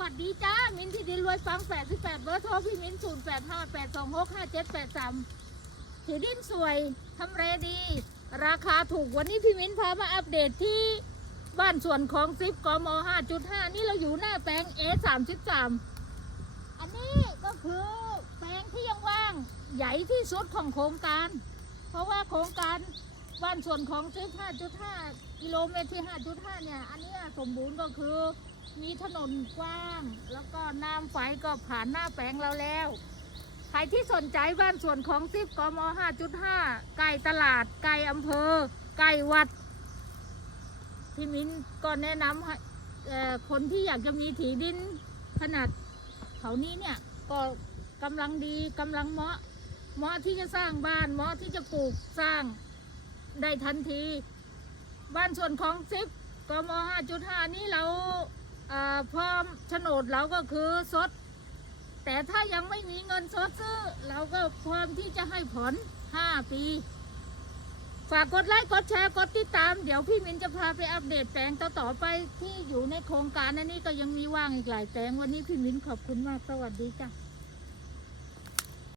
วัสดีจ้า มินที่ดินรวยฟังแปดสิบแปดเบอร์โทรพี่มินศูนย์แปดห้าแปดสองหกห้าเจ็ดแปดสามที่ดินสวยทำเลดี ราคาถูกวันนี้พี่มิ้นพามาอัปเดตที่บ้านสวนของซิปกมห้าจุดห้านี่เราอยู่หน้าแปลงเอสามสิบสามอันนี้ก็คือแปลงที่ยังว่างใหญ่ที่สุดของโครงการ เพราะว่าโครงการบ้านส่วนของซิป5.5กิโลเมตรที่5.5เนี่ย อันนี้สมบูรณ์ก็คือ มีถนนกว้าง แล้วก็น้ำไฟก็ผ่านหน้าแปลงเราแล้ว ใครที่สนใจบ้านส่วนของซิปกม 5.5ใกล้ตลาดใกล้อำเภอใกล้วัด พี่มิ้นก็แนะนำให้คนที่อยากจะมีถีดินขนาดเขานี้เนี่ย ก็กำลังดีกำลังเหมาะ เหมาะที่จะสร้างบ้าน เหมาะที่จะปลูกสร้างได้ทันที บ้านส่วนของซิปกม 5.5 นี่เรา พร้อมโฉนดเราก็คือสด แต่ถ้ายังไม่มีเงินสดซื้อ เราก็พร้อมที่จะให้ผลห้าปี ฝากกดไลค์กดแชร์กดติดตาม เดี๋ยวพี่มินจะพาไปอัปเดตแปลงต่อไปที่อยู่ในโครงการอันนี้ก็ยังมีว่างอีกหลายแปลงวันนี้พี่มินขอบคุณมากสวัสดีจ้ะ